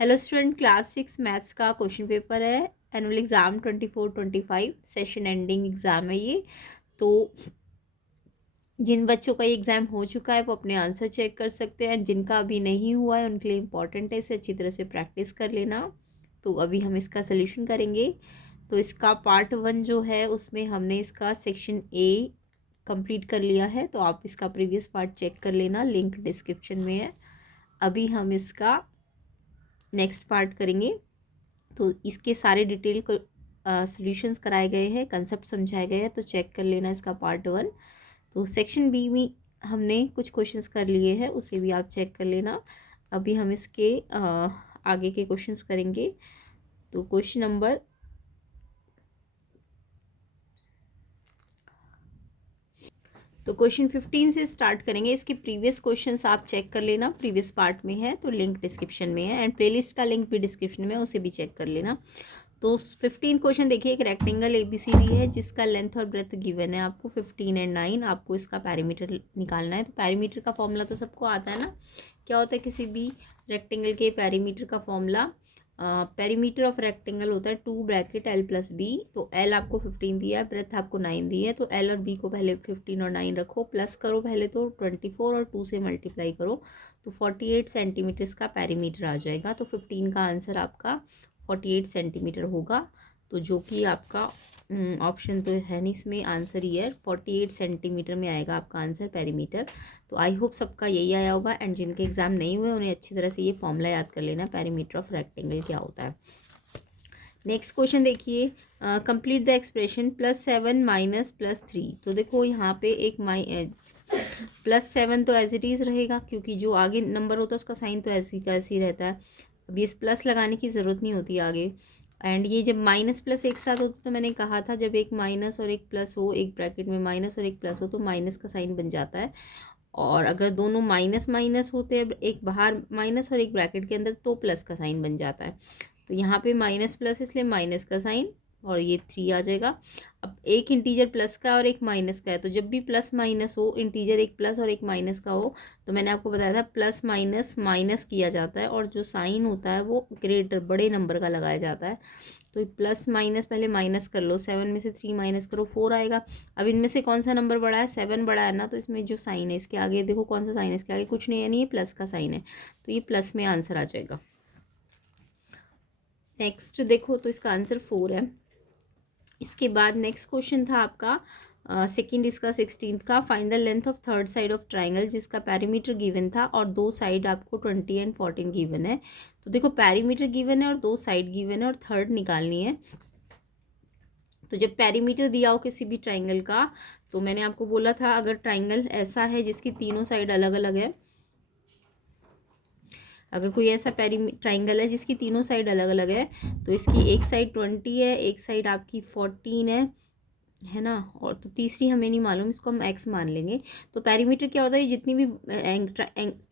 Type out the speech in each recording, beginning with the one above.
Hello student, class 6 maths का question paper है। Annual exam 24-25 session ending exam है ये। तो जिन बच्चों का ये एग्ज़ाम हो चुका है वो अपने आंसर चेक कर सकते हैं, जिनका अभी नहीं हुआ है उनके लिए इम्पॉर्टेंट है इसे अच्छी तरह से प्रैक्टिस कर लेना। तो अभी हम इसका सल्यूशन करेंगे। तो इसका पार्ट 1 जो है उसमें हमने इसका सेक्शन ए कंप्लीट कर लिया है, तो आप इसका प्रीवियस पार्ट चेक कर लेना, लिंक डिस्क्रिप्शन में है। अभी हम इसका नेक्स्ट पार्ट करेंगे। तो इसके सारे डिटेल को सॉल्यूशंस कराए गए हैं, कंसेप्ट समझाए गए हैं, तो चेक कर लेना इसका पार्ट 1। तो सेक्शन बी में हमने कुछ क्वेश्चंस कर लिए हैं, उसे भी आप चेक कर लेना। अभी हम इसके आगे के क्वेश्चंस करेंगे। तो क्वेश्चन नंबर तो क्वेश्चन 15 से स्टार्ट करेंगे। इसके प्रीवियस क्वेश्चंस आप चेक कर लेना, प्रीवियस पार्ट में है तो लिंक डिस्क्रिप्शन में है, एंड प्लेलिस्ट का लिंक भी डिस्क्रिप्शन में है, उसे भी चेक कर लेना। तो 15 क्वेश्चन देखिए, एक रेक्टेंगल ABCD है जिसका लेंथ और ब्रेथ गिवन है आपको 15 एंड 9। आपको इसका पैरीमीटर निकालना है। तो पैरीमीटर का फॉर्मूला तो सबको आता है ना, क्या होता है किसी भी रेक्टेंगल के पैरीमीटर का फॉर्मूला। पेरीमीटर ऑफ रेक्टेंगल होता है 2 ब्रैकेट L + B। तो L आपको 15 दिया है, ब्रेथ आपको 9 दी है, तो L और B को पहले 15 और 9 रखो, प्लस करो पहले तो 24 और 2 से मल्टीप्लाई करो, तो 48 सेंटीमीटर्स का पैरीमीटर आ जाएगा। तो 15 का आंसर आपका 48 सेंटीमीटर होगा। तो जो कि आपका ऑप्शन तो है नहीं इसमें, आंसर ही है 48 सेंटीमीटर में आएगा आपका आंसर पेरीमीटर। तो आई होप सबका यही आया होगा, एंड जिनके एग्जाम नहीं हुए उन्हें अच्छी तरह से ये फॉर्मूला याद कर लेना, पेरीमीटर ऑफ रेक्टेंगल क्या होता है। नेक्स्ट क्वेश्चन देखिए, कंप्लीट द एक्सप्रेशन +7 -+3। तो देखो यहाँ पे एक +7 तो एज इट इज़ रहेगा, क्योंकि जो आगे नंबर होता है उसका साइन तो ऐसे का ऐसे ही रहता है। अब ये प्लस लगाने की ज़रूरत नहीं होती आगे। एंड ये जब माइनस प्लस एक साथ होता तो मैंने कहा था जब एक माइनस और एक प्लस हो, एक ब्रैकेट में माइनस और एक प्लस हो, तो माइनस का साइन बन जाता है। और अगर दोनों माइनस माइनस होते हैं, एक बाहर माइनस और एक ब्रैकेट के अंदर, तो प्लस का साइन बन जाता है। तो यहाँ पे माइनस प्लस इसलिए माइनस का साइन, और ये 3 आ जाएगा। अब एक इंटीजर प्लस का और एक माइनस का है, तो जब भी प्लस माइनस हो, इंटीजर एक प्लस और एक माइनस का हो, तो मैंने आपको बताया था प्लस माइनस माइनस किया जाता है, और जो साइन होता है वो ग्रेटर बड़े नंबर का लगाया जाता है। तो प्लस माइनस पहले माइनस कर लो, 7 में से 3 माइनस करो, 4 आएगा। अब इनमें से कौन सा नंबर बड़ा है? 7 बड़ा है ना, तो इसमें जो साइन है इसके आगे देखो, कौन सा साइन है इसके आगे? कुछ नहीं है, नहीं, ये प्लस का साइन है, तो ये प्लस में आंसर आ जाएगा। नेक्स्ट देखो, तो इसका आंसर 4 है। इसके बाद नेक्स्ट क्वेश्चन था आपका सेकंड, इसका 16th का, find the length of third side of triangle जिसका पैरीमीटर गिवन था और दो साइड आपको 20 एंड 14 गिवन है। तो देखो पैरीमीटर गिवन है और दो साइड गिवन है और थर्ड निकालनी है। तो जब पैरीमीटर दिया हो किसी भी ट्राइंगल का, तो मैंने आपको बोला था अगर ट्राइंगल ऐसा है जिसकी तीनों साइड अलग अलग है, अगर कोई ऐसा ट्राइंगल है जिसकी तीनों साइड अलग अलग है, तो इसकी एक साइड 20 है, एक साइड आपकी 14 है ना, और तो तीसरी हमें नहीं मालूम, इसको हम x मान लेंगे। तो पेरीमीटर क्या होता है? जितनी भी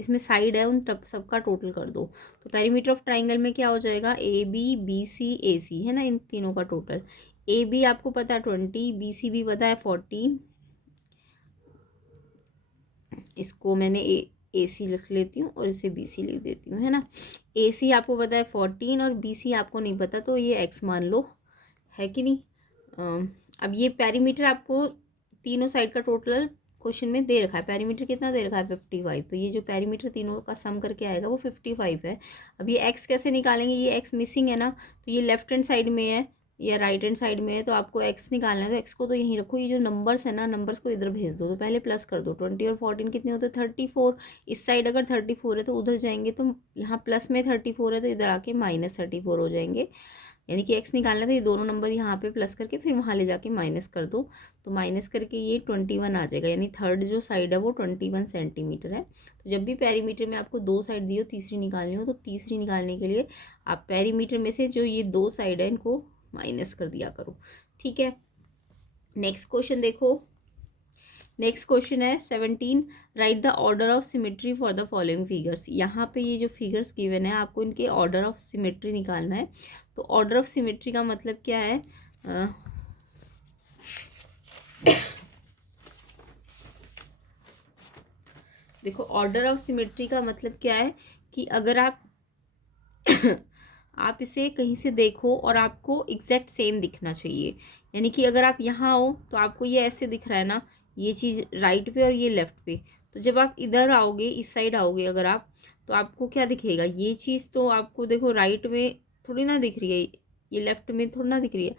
इसमें साइड है उन सबका टोटल कर दो। तो पेरीमीटर ऑफ ट्राइंगल में क्या हो जाएगा? AB BC AC है ना, इन तीनों का टोटल। AB आपको पता है 20, BC भी पता है 14, इसको मैंने AC लिख लेती हूँ और इसे BC लिख देती हूँ, है ना। AC आपको पता है 14 और BC आपको नहीं पता, तो ये x मान लो, है कि नहीं। अब ये पेरीमीटर आपको तीनों साइड का टोटल क्वेश्चन में दे रखा है। पेरीमीटर कितना दे रखा है? 55। तो ये जो पेरीमीटर तीनों का सम करके आएगा वो 55 है। अब ये x कैसे निकालेंगे? ये x मिसिंग है ना, तो ये लेफ्ट हैंड साइड में है या राइट हैंड साइड में है, तो आपको x निकालना है। तो x को तो यहीं रखो, ये जो नंबर्स है ना, नंबर्स को इधर भेज दो। तो पहले प्लस कर दो, 20 और 14 कितने होते हैं? 34। इस साइड अगर 34 है तो उधर जाएंगे, तो यहाँ प्लस में 34 है तो इधर आके -34 हो जाएंगे। यानी कि x निकालना था, ये दोनों नंबर यहाँ पे प्लस करके फिर वहाँ ले जाके माइनस कर दो, तो माइनस करके ये 21 आ जाएगा। यानी थर्ड जो साइड है वो 21 सेंटीमीटर है। तो जब भी पेरीमीटर में आपको दो साइड दी हो, तीसरी निकालनी हो, तो तीसरी निकालने के लिए आप पेरीमीटर में से जो ये दो साइड है इनको माइनस कर दिया करो, ठीक है। नेक्स्ट क्वेश्चन देखो, नेक्स्ट क्वेश्चन है 17, right the order of symmetry for the following figures. यहाँ पे ये जो फिगर्स गिवन है आपको इनके ऑर्डर ऑफ सिमेट्री निकालना है। तो ऑर्डर ऑफ सिमेट्री का मतलब क्या है? देखो ऑर्डर ऑफ सिमेट्री का मतलब क्या है कि अगर आप आप इसे कहीं से देखो और आपको एग्जैक्ट सेम दिखना चाहिए। यानी कि अगर आप यहाँ हो तो आपको ये ऐसे दिख रहा है ना, ये चीज़ राइट पे और ये लेफ्ट पे। तो जब आप इधर आओगे, इस साइड आओगे अगर आप, तो आपको क्या दिखेगा, ये चीज़ तो आपको देखो राइट में थोड़ी ना दिख रही है, ये लेफ्ट में थोड़ी ना दिख रही है।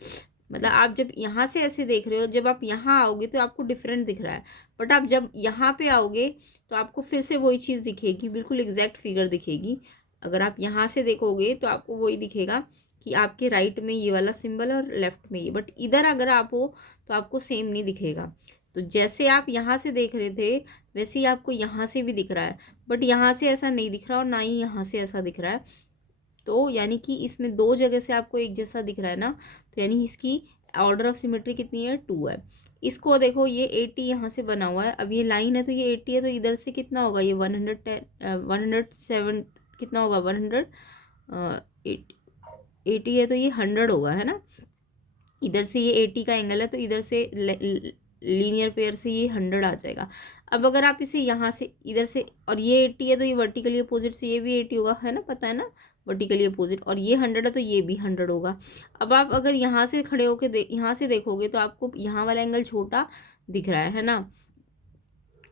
मतलब आप जब यहाँ से ऐसे देख रहे हो, जब आप यहाँ आओगे तो आपको डिफरेंट दिख रहा है। बट आप जब यहाँ पे आओगे तो आपको फिर से वही चीज़ दिखेगी, बिल्कुल एग्जैक्ट फिगर दिखेगी। अगर आप यहाँ से देखोगे तो आपको वही दिखेगा कि आपके राइट में ये वाला सिंबल और लेफ्ट में ये, बट इधर अगर आप हो तो आपको सेम नहीं दिखेगा। तो जैसे आप यहाँ से देख रहे थे वैसे ही आपको यहाँ से भी दिख रहा है, बट यहाँ से ऐसा नहीं दिख रहा और ना ही यहाँ से ऐसा दिख रहा है। तो यानी कि इसमें दो जगह से आपको एक जैसा दिख रहा है ना, तो यानी इसकी ऑर्डर ऑफ सिमेट्री कितनी है, 2 है। इसको देखो, ये 80 यहाँ से बना हुआ है, अब ये लाइन है तो ये 80 है, तो इधर से कितना होगा, ये 110 107 कितना होगा, 80 है तो ये 100 होगा, है ना। इधर से ये 80 का एंगल है तो इधर से लीनियर पेयर से ये 100 आ जाएगा। अब अगर आप इसे यहाँ से इधर से, और ये 80 है तो ये वर्टिकली अपोजिट से ये भी 80 होगा, है ना, पता है ना, वर्टिकली अपोजिट। और ये 100 है तो ये भी 100 होगा। अब आप अगर यहाँ से खड़े होकर यहाँ से देखोगे तो आपको यहाँ वाला एंगल छोटा दिख रहा है ना,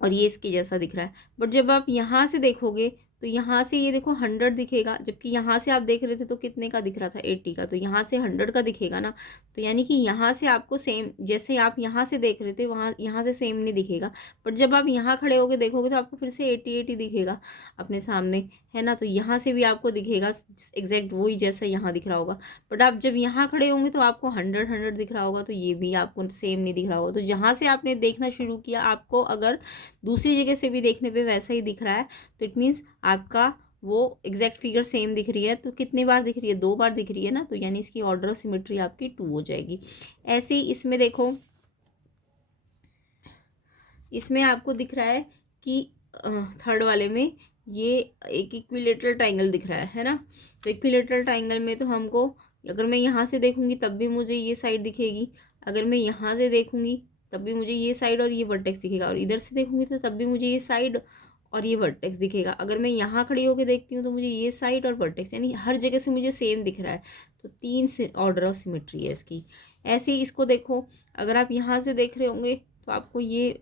और ये इसके जैसा दिख रहा है। बट जब आप यहाँ से देखोगे तो यहाँ से ये देखो 100 दिखेगा, जबकि यहाँ से आप देख रहे थे तो कितने का दिख रहा था, 80 का, तो यहाँ से 100 का दिखेगा ना। तो यानी कि यहाँ से आपको सेम, जैसे आप यहाँ से देख रहे थे वहाँ यहाँ से सेम नहीं दिखेगा। बट जब आप यहाँ खड़े होकर देखोगे तो आपको फिर से 80 दिखेगा अपने सामने, है ना। तो यहाँ से भी आपको दिखेगा एग्जैक्ट वही जैसा यहाँ दिख रहा होगा। बट आप जब यहाँ खड़े होंगे तो आपको 100 दिख रहा होगा, तो ये भी आपको सेम नहीं दिख रहा होगा। तो जहाँ से आपने देखना शुरू किया, आपको अगर दूसरी जगह से भी देखने पे वैसा ही दिख रहा है, तो इट मीन्स आपका वो एग्जैक्ट फिगर सेम दिख रही है। तो कितनी बार दिख रही है, 2 बार दिख रही है ना, तो यानी इसकी ऑर्डर ऑफ सिमेट्री आपकी 2 हो जाएगी। ऐसे ही इसमें देखो, इसमें आपको दिख रहा है कि थर्ड वाले में ये एक इक्विलेटरल ट्राइंगल दिख रहा है ना। तो इक्विलेटरल ट्राइंगल में तो हमको, अगर मैं यहाँ से देखूंगी तब भी मुझे ये साइड दिखेगी, अगर मैं यहाँ से देखूंगी तब भी मुझे ये साइड और ये वर्टेक्स दिखेगा, और इधर से देखूंगी तो तब भी मुझे ये साइड और ये वर्टेक्स दिखेगा। अगर मैं यहाँ खड़ी होकर देखती हूँ तो मुझे ये साइड और वर्टेक्स, यानी हर जगह से मुझे सेम दिख रहा है। तो 3 से ऑर्डर ऑफ सिमेट्री है इसकी। ऐसे ही इसको देखो, अगर आप यहाँ से देख रहे होंगे तो आपको ये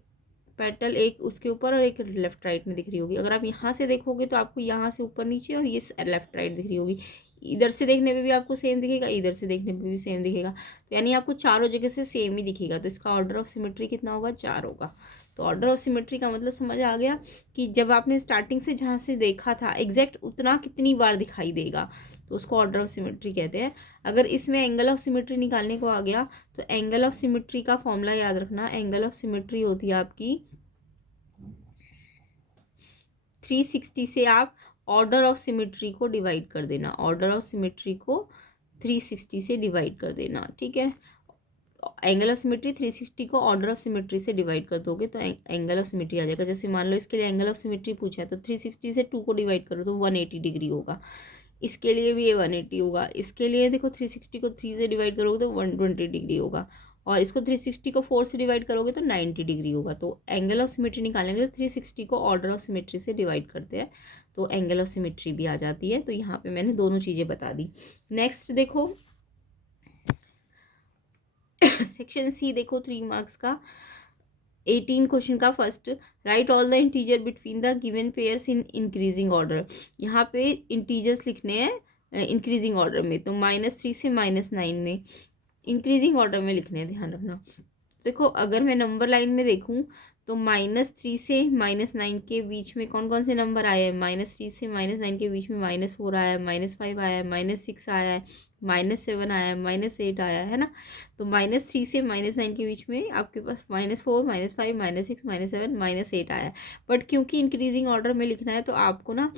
पेटल एक उसके ऊपर और एक लेफ्ट राइट में दिख रही होगी। अगर आप यहाँ से देखोगे तो आपको यहाँ से ऊपर नीचे और ये लेफ्ट राइट दिख रही होगी। इधर से देखने पे भी आपको सेम दिखेगा, इधर से देखने पे भी सेम दिखेगा। तो यानी आपको चारों जगह से सेम ही दिखेगा। तो इसका ऑर्डर ऑफ सिमेट्री कितना होगा, 4 होगा। तो ऑर्डर ऑफ सिमेट्री का मतलब समझ आ गया कि जब आपने स्टार्टिंग से जहाँ से देखा था एग्जैक्ट उतना कितनी बार दिखाई देगा, तो उसको ऑर्डर ऑफ सिमेट्री कहते हैं। अगर इसमें एंगल ऑफ सिमेट्री निकालने को आ गया तो एंगल ऑफ सिमेट्री का फॉर्मूला याद रखना। एंगल ऑफ सिमेट्री होती है आपकी 360 से आप ऑर्डर ऑफ सिमेट्री को डिवाइड कर देना, ऑर्डर ऑफ सिमेट्री को 360 से डिवाइड कर देना, ठीक है। एंगल ऑफ सिमेट्री 360 को ऑर्डर ऑफ सिमेट्री से डिवाइड कर दोगे तो एंगल ऑफ सिमेट्री आ जाएगा। जैसे मान लो इसके लिए एंगल ऑफ सिमेट्री पूछा है तो 360 से 2 को डिवाइड करो तो 180 डिग्री होगा। इसके लिए भी ये 180 होगा। इसके लिए देखो 360 को 3 से डिवाइड करोगे तो 120 डिग्री होगा, और इसको 360 को 4 से डिवाइड करोगे तो 90 डिग्री होगा। तो एंगल ऑफ सिमेट्री निकालने के लिए 360 को ऑर्डर ऑफ सिमेट्री से डिवाइड करते हैं तो एंगल ऑफ सिमेट्री भी आ जाती है। तो यहाँ पे मैंने दोनों चीज़ें बता दी। नेक्स्ट देखो सेक्शन सी देखो, 3 मार्क्स का 18 क्वेश्चन का first, right all the integer between the given pairs in increasing order. यहाँ पे इंटीजर्स लिखने हैं इंक्रीजिंग ऑर्डर में, तो -3 से -9 में इंक्रीजिंग ऑर्डर में लिखने हैं, ध्यान रखना। देखो अगर मैं नंबर लाइन में देखूं तो -3 से -9 के बीच में कौन कौन से नंबर आए हैं, -3 से -9 के बीच में -4 आया है, -5 आया है, -6 आया है, -7 आया है, -8 आया है ना। तो -3 से -9 के बीच में आपके पास -4 -5 -6 -7 -8 आया है। बट क्योंकि इंक्रीजिंग ऑर्डर में लिखना है तो आपको ना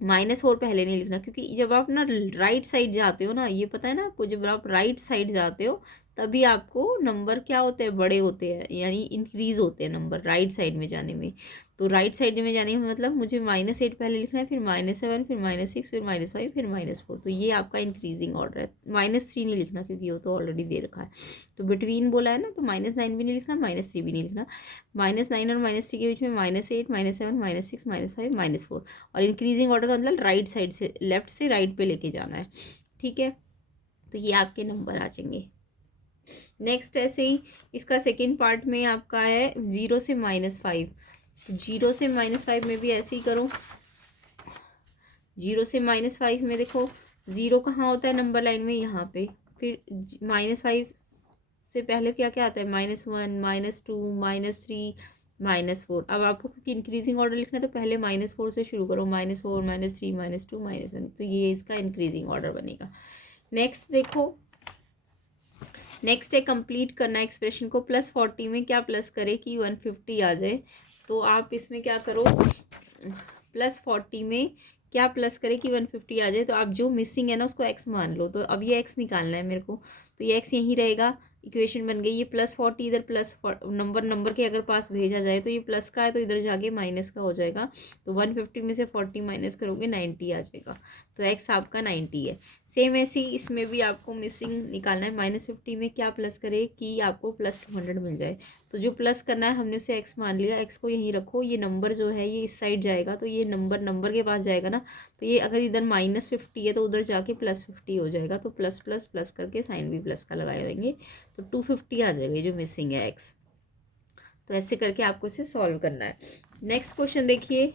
-4 पहले नहीं लिखना, क्योंकि जब आप ना राइट साइड जाते हो ना, ये पता है ना आपको, जब आप राइट साइड जाते हो तभी आपको नंबर क्या होते हैं, बड़े होते हैं, यानी इंक्रीज होते हैं नंबर राइट साइड में जाने में। तो राइट साइड में जाने में मतलब मुझे -8 पहले लिखना है, फिर -7, फिर -6, फिर -5, फिर -4। तो ये आपका इंक्रीजिंग ऑर्डर है। -3 नहीं लिखना क्योंकि वो तो ऑलरेडी दे रखा है। तो बिटवीन बोला है ना, तो -9 भी नहीं लिखना, -3 भी नहीं लिखना। -9 और -3 के बीच में -8, -7, -6, -5, -4। और इंक्रीजिंग ऑर्डर का मतलब राइट साइड से, लेफ्ट से राइट पे लेके जाना है। ठीक है, तो ये आपके नंबर आ जाएंगे। नेक्स्ट ऐसे ही इसका सेकेंड पार्ट में आपका है 0 से -5। तो 0 से -5 में भी ऐसे ही करो। 0 से -5 में देखो, 0 कहाँ होता है नंबर लाइन में, यहाँ पे। फिर -5 से पहले क्या क्या आता है, -1, -2, -3, -4। अब आपको क्योंकि इंक्रीजिंग ऑर्डर लिखना है तो पहले -4 से शुरू करो, -4, -3, -2, -1। तो ये इसका इंक्रीजिंग ऑर्डर बनेगा। नेक्स्ट देखो, नेक्स्ट है कंप्लीट करना एक्सप्रेशन को। +40 में क्या प्लस करे कि 150 आ जाए। तो आप इसमें क्या करो, +40 में क्या प्लस करे कि 150 आ जाए। तो आप जो मिसिंग है ना उसको x मान लो। तो अब ये x निकालना है मेरे को, तो ये x यहीं रहेगा। इक्वेशन बन गई। ये +40 इधर प्लस नंबर के अगर पास भेजा जाए तो ये प्लस का है तो इधर जाके माइनस का हो जाएगा। तो 150 में से 40 माइनस करोगे 90 आ जाएगा। तो x आपका 90 है। सेम ऐसे ही इसमें भी आपको मिसिंग निकालना है। -50 में क्या प्लस करे कि आपको +200 मिल जाए। तो जो प्लस करना है हमने उसे x मान लिया, x को यहीं रखो। ये नंबर जो है ये इस साइड जाएगा, तो ये नंबर के पास जाएगा ना। तो ये अगर इधर -50 है तो उधर जाके +50 हो जाएगा। तो प्लस प्लस प्लस करके साइन भी प्लस का लगाए देंगे, तो 250 आ जाएगा जो मिसिंग है x। तो ऐसे करके आपको इसे सॉल्व करना है। नेक्स्ट क्वेश्चन देखिए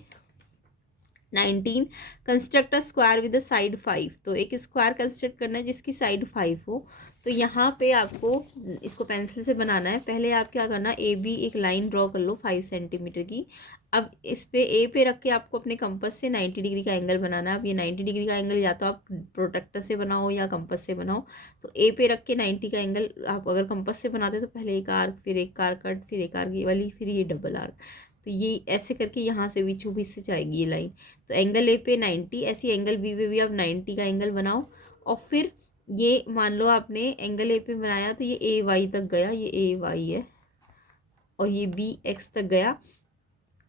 19, construct a square with the side 5। तो एक स्क्वायर कंस्ट्रक्ट करना है जिसकी साइड 5 हो। तो यहाँ पे आपको इसको पेंसिल से बनाना है। पहले आप क्या करना, AB एक लाइन ड्रॉ कर लो 5 सेंटीमीटर की। अब इस पे A पे रख के आपको अपने कंपास से 90 डिग्री का एंगल बनाना है। अब ये 90 डिग्री का एंगल या तो आप प्रोट्रैक्टर से बनाओ या कंपास से बनाओ। तो A पे रख के 90 का एंगल, आप अगर कंपास से बनाते तो पहले एक आर्क, फिर एक आर्क कट, फिर एक आर्क वाली, फिर ये डबल आर्क। तो ये ऐसे करके यहाँ से बीचों बीच से जाएगी ये लाइन। तो एंगल A पे 90, ऐसी एंगल B पे भी आप 90 का एंगल बनाओ। और फिर ये मान लो आपने एंगल A पे बनाया तो ये AY तक गया, ये AY है, और ये BX तक गया।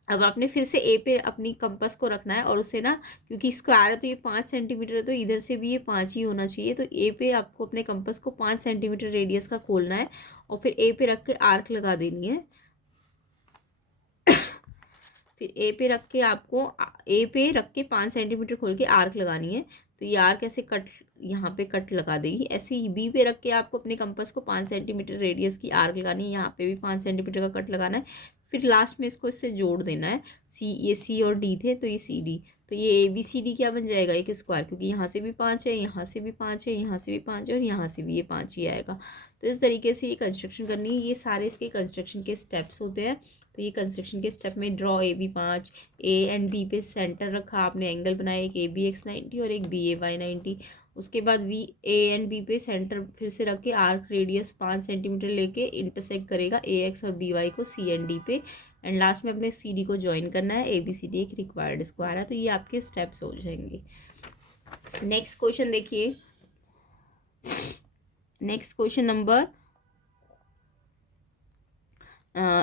अब आपने फिर से A पे अपनी कंपास को रखना है और उसे ना, क्योंकि स्क्वायर है तो ये 5 सेंटीमीटर है, तो इधर से भी ये 5 ही होना चाहिए। तो A पे आपको अपने कंपास को 5 सेंटीमीटर रेडियस का खोलना है और फिर A पे रख के आर्क लगा देनी है। फिर A पे रख के आपको A पे रख के 5 सेंटीमीटर खोल के आर्क लगानी है। तो ये आर्क ऐसे कट, यहाँ पे कट लगा देगी। ऐसे ही B पे रख के आपको अपने कंपास को 5 सेंटीमीटर रेडियस की आर्क लगानी है, यहाँ पे भी 5 सेंटीमीटर का कट लगाना है। फिर लास्ट में इसको इससे जोड़ देना है। ये C और D थे तो ये CD। तो ये ABCD क्या बन जाएगा, एक स्क्वायर, क्योंकि यहाँ से भी 5 है, यहाँ से भी 5 है, यहाँ से भी 5 है और यहाँ से भी ये 5 ही आएगा। तो इस तरीके से ये कंस्ट्रक्शन करनी है। ये सारे इसके कंस्ट्रक्शन के स्टेप्स होते हैं। तो ये कंस्ट्रक्शन के स्टेप में draw AB 5, A and B पे सेंटर रखा आपने, एंगल बनाया एक ABX 90 और एक BAY 90। उसके बाद A एंड B पे सेंटर फिर से रख के आर्क रेडियस 5 सेंटीमीटर लेके इंटरसेक्ट करेगा AX और BY को C एंड D पे। एंड लास्ट में अपने CD को ज्वाइन करना है। ABCD एक रिक्वायर्ड स्क्वायर है। तो ये आपके स्टेप्स हो जाएंगे। नेक्स्ट क्वेश्चन देखिए, नेक्स्ट क्वेश्चन नंबर,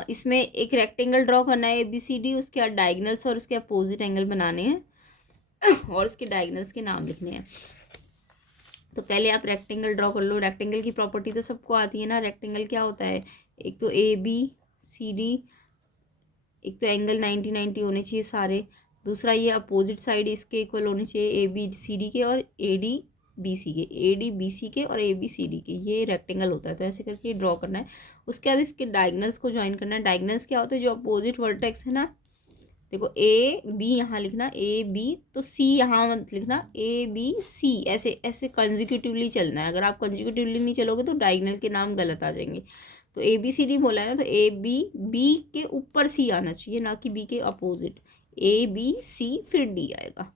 इसमें एक रेक्टेंगल ड्रॉ करना है ABCD, उसके बाद डायगनल्स और उसके अपोजिट एंगल बनाने हैं और उसके डायगनल्स के नाम लिखने हैं। तो पहले आप रेक्टेंगल ड्रॉ कर लो। रेक्टेंगल की प्रॉपर्टी तो सबको आती है ना। रेक्टेंगल क्या होता है, एक तो ABCD, एक तो एंगल 90 90 होने चाहिए सारे, दूसरा ये अपोजिट साइड इसके इक्वल होनी चाहिए ABCD के और ADBC के, ADBC के और ABCD के। ये रेक्टेंगल होता है। तो ऐसे करके ड्रॉ करना है। उसके बाद इसके डायगनल्स को ज्वाइन करना है। डायगनल्स क्या होता है, जो अपोजिट वर्टेक्स है ना, देखो AB यहाँ लिखना, AB, तो C यहाँ मत लिखना, ABC। ऐसे ऐसे कंजिक्यूटिवली चलना है। अगर आप कंजिक्यूटिवली नहीं चलोगे तो डायगनल के नाम गलत आ जाएंगे। तो ABCD बोला है ना, तो AB, B के ऊपर C आना चाहिए, ना कि B के अपोजिट। ABC फिर D आएगा,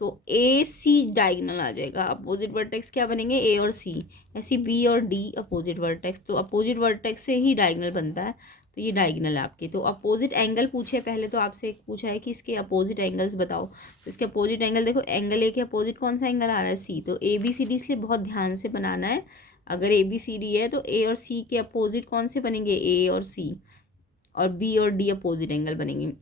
तो AC डायगनल आ जाएगा। अपोजिट वर्टेक्स क्या बनेंगे, A और C। ऐसी B और D अपोजिट वर्टेक्स, तो अपोजिट वर्टेक्स से ही डायगनल बनता है। तो ये डायगनल है आपके। तो अपोजिट एंगल पूछे पहले, तो आपसे एक पूछा है कि इसके अपोजिट एंगल्स बताओ। तो इसके अपोजिट एंगल देखो, एंगल A के अपोजिट कौन सा एंगल आ रहा है, C। तो ABCD इसलिए बहुत ध्यान से बनाना है। अगर ए बी सी डी है तो ए और सी के अपोजिट कौन से बनेंगे, ए और सी, और बी और डी अपोजिट एंगल बनेंगे।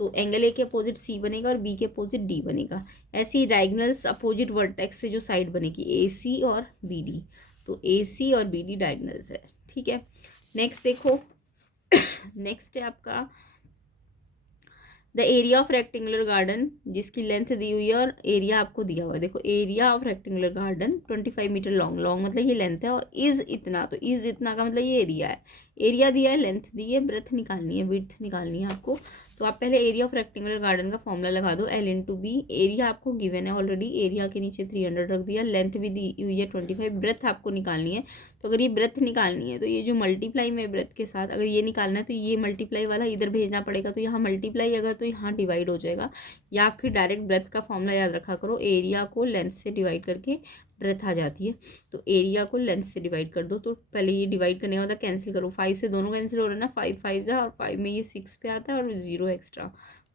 तो एंगल ए के अपोजिट सी बनेगा और बी के अपोजिट डी बनेगा। ऐसे ही डायगनल्स अपोजिट वर्टेक्स से जो साइड बनेगी ए सी और बी डी, तो ए सी और बी डी डायगनल्स है, ठीक है। नेक्स्ट देखो नेक्स्ट है आपका the area of rectangular garden, जिसकी लेंथ दी हुई है और एरिया आपको दिया हुआ है। देखो area of rectangular garden 25 metre long, long मतलब ये लेंथ है, और इज इतना, तो इज इतना का मतलब ये एरिया है। एरिया दिया है, लेंथ दी है, ब्रेथ निकालनी है, विड्थ निकालनी है आपको। तो आप पहले एरिया ऑफ रेक्टेंगुलर गार्डन का फॉर्मूला लगा दो, L इंटू बी। एरिया आपको गिवन है ऑलरेडी, एरिया के नीचे 300 रख दिया, लेंथ भी दी हुई है 25, ब्रेथ आपको निकालनी है। तो अगर ये ब्रेथ निकालनी है तो ये जो मल्टीप्लाई में ब्रेथ के साथ अगर ये निकालना है तो ये मल्टीप्लाई वाला इधर भेजना पड़ेगा, तो यहाँ मल्टीप्लाई अगर तो यहाँ डिवाइड हो जाएगा, या फिर डायरेक्ट ब्रेथ का फॉर्मूला याद रखा करो, एरिया को लेंथ से डिवाइड करके ब्रेथ आ जाती है। तो एरिया को लेंथ से डिवाइड कर दो, तो पहले ये डिवाइड करने का मतलब कैंसिल करो, 5 से दोनों कैंसिल हो रहा है ना, 5 5 जा, और 5 में ये 6 पे आता है और 0 एक्स्ट्रा,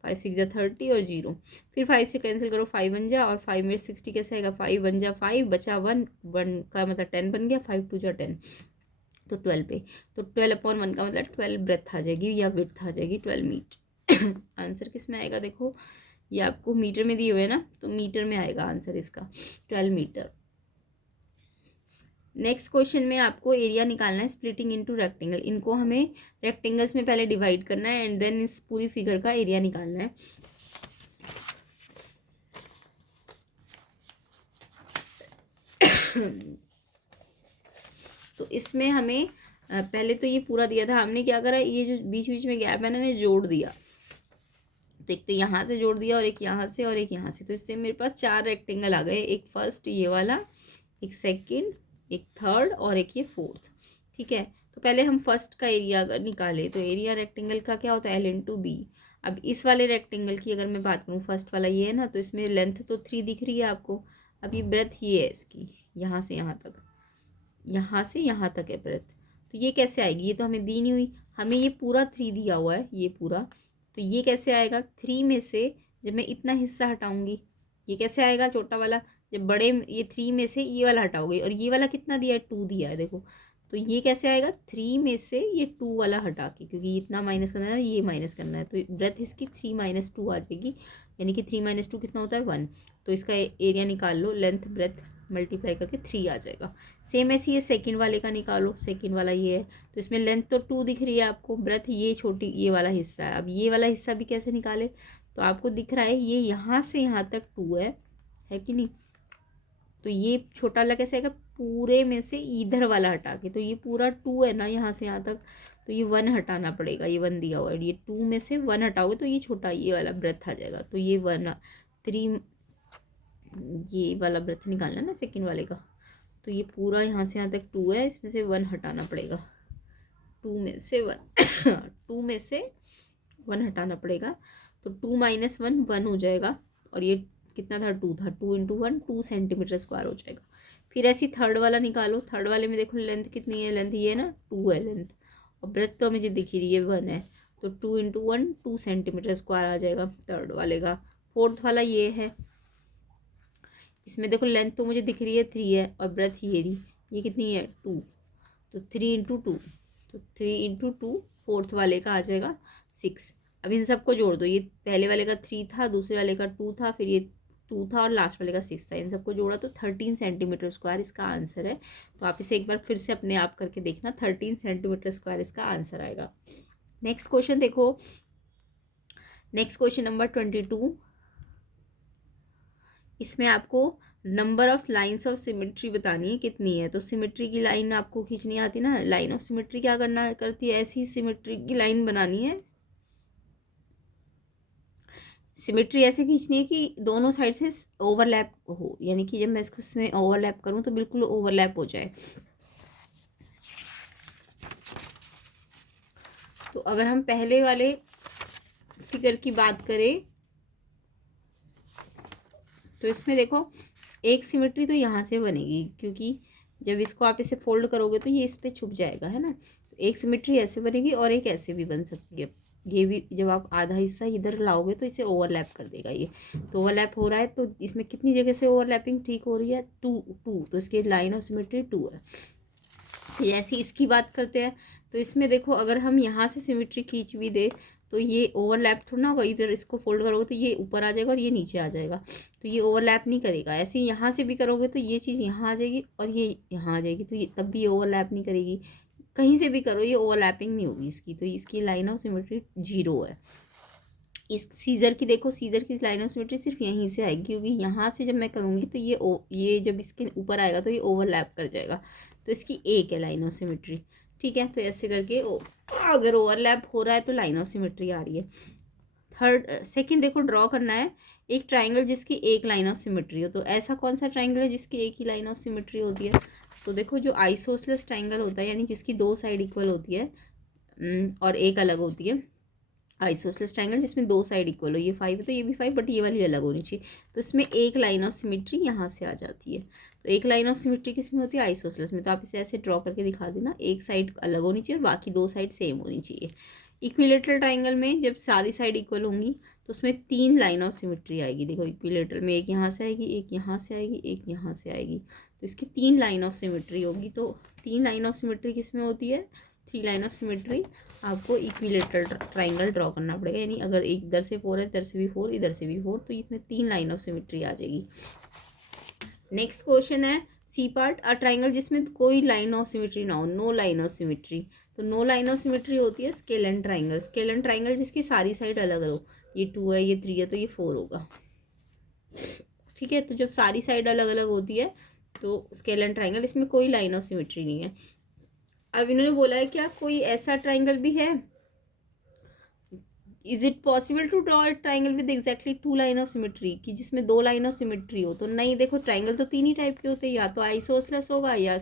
5 6 जा 30 और 0, फिर 5 से कैंसिल करो, 5 बन जा, और 5 में 60 कैसे आएगा, 5 बन जा 5 बचा 1, 1 का मतलब 10 बन गया, 5 2 जा 10, तो 12 पे, तो 12/1 का मतलब 12 ब्रेथ आ जाएगी या विड्थ आ जाएगी 12 मीटर। आंसर किस में आएगा, देखो ये आपको मीटर में दिए हुए हैं ना, तो मीटर में आएगा आंसर इसका 12 मीटर। नेक्स्ट क्वेश्चन में आपको एरिया निकालना है स्प्लिटिंग इनटू रेक्टेंगल। इनको हमें रेक्टेंगल्स में पहले डिवाइड करना है एंड देन इस पूरी फिगर का एरिया निकालना है। तो इसमें हमें पहले तो ये पूरा दिया था, हमने क्या करा, ये जो बीच बीच में गैप है ना, जोड़ दिया। तो एक तो यहाँ से जोड़ दिया और एक यहाँ से और एक यहाँ से, तो इससे मेरे पास 4 रेक्टेंगल आ गए, एक फर्स्ट ये वाला, एक सेकंड, एक थर्ड और एक ये फोर्थ, ठीक है। तो पहले हम फर्स्ट का एरिया अगर निकाले तो एरिया रेक्टेंगल का क्या होता है, L इंटू बी। अब इस वाले रेक्टेंगल की अगर मैं बात करूँ, फर्स्ट वाला ये है ना, तो इसमें लेंथ तो 3 दिख रही है आपको। अब ये ब्रेथ ये है इसकी, यहाँ से यहाँ तक, यहाँ से यहाँ तक है ब्रेथ, तो ये कैसे आएगी, ये तो हमें दी नहीं हुई, हमें ये पूरा 3 दिया हुआ है, ये पूरा, तो ये कैसे आएगा, 3 में से जब मैं इतना हिस्सा हटाऊंगी, ये कैसे आएगा छोटा वाला, जब बड़े ये 3 में से ये वाला हटाओगे, और ये वाला कितना दिया है, 2 दिया है, देखो, तो ये कैसे आएगा, 3 में से ये 2 वाला हटा के, क्योंकि इतना माइनस करना है, ये माइनस करना है, तो ब्रेथ इसकी 3 - 2 आ जाएगी, यानी कि 3 - 2 कितना होता है 1। तो इसका एरिया निकाल लो, लेंथ ब्रेथ मल्टीप्लाई करके 3 आ जाएगा। सेम ऐसे ये सेकंड वाले का निकालो, सेकंड वाला ये है, तो इसमें लेंथ तो 2 दिख रही है आपको, ब्रेथ ये छोटी ये वाला हिस्सा है। अब ये वाला हिस्सा भी कैसे निकाले, तो आपको दिख रहा है ये यहाँ से यहाँ तक 2 है कि नहीं, तो ये छोटा वाला कैसे आएगा, पूरे में से इधर वाला हटा के, तो ये पूरा 2 है ना यहाँ से यहाँ तक, तो ये 1 हटाना पड़ेगा, ये 1 दिया हुआ है, ये 2 में से 1 हटाओगे तो ये छोटा ये वाला ब्रेथ आ जाएगा, तो ये 1 3 ये वाला ब्रेथ निकालना है ना सेकंड वाले का, तो ये पूरा यहाँ से यहाँ तक 2 है, इसमें से 1 हटाना पड़ेगा, 2 में से 1 2 में से 1 हटाना पड़ेगा, तो 2 - 1 1 हो जाएगा, और ये कितना था, 2 था, 2 × 1 2 सेंटीमीटर स्क्वायर हो जाएगा। फिर ऐसी थर्ड वाला निकालो, थर्ड वाले में देखो लेंथ कितनी है, लेंथ ये है ना 2 है लेंथ, और ब्रेथ तो मुझे दिख रही है 1 है, तो 2 × 1 2 सेंटीमीटर स्क्वायर आ जाएगा थर्ड वाले का। फोर्थ वाला ये है, इसमें देखो लेंथ तो मुझे दिख रही है 3 है, और ब्रेथ ये रही, ये कितनी है 2, तो 3 × 2, तो 3 × 2 फोर्थ वाले का आ जाएगा 6। अब इन सबको जोड़ दो, ये पहले वाले का 3 था, दूसरे वाले का 2 था, फिर ये 2 था और लास्ट वाले का 6 था, इन सबको जोड़ा तो 13 सेंटीमीटर स्क्वायर इसका आंसर है। तो आप इसे एक बार फिर से अपने आप करके देखना, 13 सेंटीमीटर स्क्वायर इसका आंसर आएगा। नेक्स्ट क्वेश्चन देखो, नेक्स्ट क्वेश्चन नंबर 22, इसमें आपको number of lines of symmetry बतानी है कितनी है। तो सिमेट्री की लाइन आपको खींचनी आती ना, लाइन ऑफ सिमेट्री क्या करना करती है, ऐसी सिमेट्री की लाइन बनानी है, सिमेट्री ऐसे खींचनी है कि दोनों साइड से ओवरलैप हो, यानी कि जब मैं इसको इसमें ओवरलैप करूं तो बिल्कुल ओवरलैप हो जाए। तो अगर हम पहले वाले फिगर की बात करें तो इसमें देखो एक सिमेट्री तो यहाँ से बनेगी, क्योंकि जब इसको आप इसे फोल्ड करोगे तो ये इस पे छुप जाएगा, है ना। तो एक सिमेट्री ऐसे बनेगी और एक ऐसे भी बन सकती है। ये भी जब आप आधा हिस्सा इधर लाओगे तो इसे ओवरलैप कर देगा ये। तो ओवरलैप हो रहा है तो इसमें कितनी जगह से ओवरलैपिंग ठीक हो रही है, टू, तो इसकी लाइन ऑफ सिमेट्री 2 है। फिर ऐसी इसकी बात करते हैं, तो इसमें देखो अगर हम यहाँ से सिमेट्री खींच भी दे तो ये ओवरलैप थोड़ा ना होगा, इधर इसको फोल्ड करोगे तो ये ऊपर आ जाएगा और ये नीचे आ जाएगा, तो ये ओवरलैप नहीं करेगा। ऐसे ही यहाँ से भी करोगे तो ये चीज़ यहाँ आ जाएगी और ये यहाँ आ जाएगी, तो ये तब भी ये ओवरलैप नहीं करेगी। कहीं से भी करो ये ओवरलैपिंग नहीं होगी इसकी, तो इसकी लाइन ऑफ सिमेट्री 0 है। इस सीज़र की देखो, सीज़र की लाइन ऑफ सिमेट्री सिर्फ यहीं से आएगी, क्योंकि यहाँ से जब मैं करूँगी तो ये जब इसके ऊपर आएगा तो ये ओवरलैप कर जाएगा, तो इसकी एक है लाइन ऑफ सिमेट्री। ठीक है, तो ऐसे करके अगर ओवरलैप हो रहा है तो लाइन ऑफ सिमेट्री आ रही है। सेकंड देखो, ड्रॉ करना है एक ट्राइंगल जिसकी एक लाइन ऑफ सिमेट्री हो। तो ऐसा कौन सा ट्राइंगल है जिसकी एक ही लाइन ऑफ सिमेट्री होती है? तो देखो जो आइसोसेलेस ट्राइंगल होता है, यानी जिसकी दो साइड इक्वल होती है और एक अलग होती है। आइसोसेलेस ट्राइंगल जिसमें दो साइड इक्वल हो, ये 5 है तो ये भी 5, बट ये वाली अलग होनी चाहिए। तो इसमें एक लाइन ऑफ सिमेट्री यहाँ से आ जाती है। तो एक लाइन ऑफ सिमेट्री किस में होती है? आइसोसेलेस में। तो आप इसे ऐसे ड्रॉ करके दिखा देना, एक साइड अलग होनी चाहिए और बाकी दो साइड सेम होनी चाहिए। इक्विलेटरल ट्राइंगल में जब सारी साइड इक्वल होंगी तो उसमें 3 लाइन ऑफ सिमेट्री आएगी। देखो इक्विलेटरल में एक यहाँ से आएगी, एक यहाँ से आएगी, एक यहाँ से आएगी, तो इसकी 3 लाइन ऑफ सिमेट्री होगी। तो 3 लाइन ऑफ सिमेट्री किस में होती है? 3 लाइन ऑफ सिमेट्री आपको इक्विलेटरल ट्राइंगल ड्रॉ करना पड़ेगा, यानी अगर एक इधर से 4 है, इधर से भी 4, इधर से भी 4, तो इसमें 3 लाइन ऑफ सिमेट्री आ जाएगी। नेक्स्ट क्वेश्चन है सी पार्ट, अ ट्राइंगल जिसमें कोई लाइन ऑफ सिमेट्री ना हो, नो लाइन ऑफ सिमेट्री। तो नो लाइन ऑफ सिमेट्री होती है स्केलन ट्राइंगल। स्केलन ट्राइंगल जिसकी सारी साइड अलग हो, ये 2 है, ये 3 है, तो ये 4 होगा। ठीक है, तो जब सारी साइड अलग अलग होती है तो स्केलन ट्राइंगल, इसमें कोई लाइन ऑफ सिमेट्री नहीं है। अब इन्होंने बोला है क्या कोई ऐसा ट्राइंगल भी है, is it possible to draw a triangle with exactly 2 line of symmetry, कि जिसमें 2 लाइन ऑफ सिमेट्री हो? तो नहीं, देखो ट्राइंगल तो 3 ही टाइप के होते हैं, या तो आइसोसेलेस होगा, या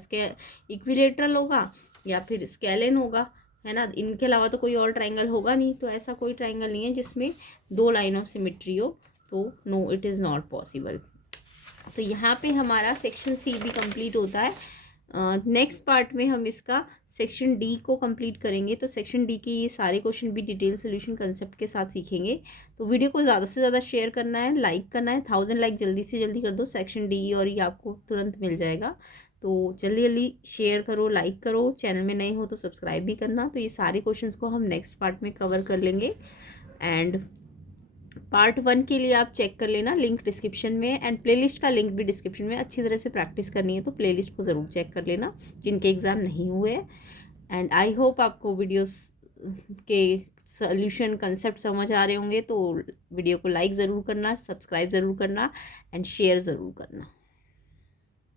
इक्विलेटरल होगा, या फिर स्केलन होगा, है ना। इनके अलावा तो कोई और ट्राइंगल होगा नहीं। तो ऐसा कोई ट्राइंगल नहीं है जिसमें 2 लाइन ऑफ सिमेट्री हो, तो no, it is not possible. तो यहाँ पे हमारा सेक्शन सी भी कंप्लीट होता है। नेक्स्ट पार्ट में हम इसका सेक्शन डी को कंप्लीट करेंगे। तो सेक्शन डी के ये सारे क्वेश्चन भी डिटेल सोल्यूशन कंसेप्ट के साथ सीखेंगे। तो वीडियो को ज़्यादा से ज़्यादा शेयर करना है, लाइक करना है, 1000 लाइक जल्दी से जल्दी कर दो, सेक्शन डी और ये आपको तुरंत मिल जाएगा। तो जल्दी जल्दी शेयर करो, लाइक करो, चैनल में नए हो तो सब्सक्राइब भी करना। तो ये सारे क्वेश्चन को हम नेक्स्ट पार्ट में कवर कर लेंगे। एंड पार्ट 1 के लिए आप चेक कर लेना, लिंक डिस्क्रिप्शन में, एंड प्लेलिस्ट का लिंक भी डिस्क्रिप्शन में। अच्छी तरह से प्रैक्टिस करनी है तो प्लेलिस्ट को ज़रूर चेक कर लेना जिनके एग्ज़ाम नहीं हुए। एंड आई होप आपको वीडियोस के सॉल्यूशन कंसेप्ट समझ आ रहे होंगे। तो वीडियो को लाइक ज़रूर करना, सब्सक्राइब ज़रूर करना एंड शेयर ज़रूर करना।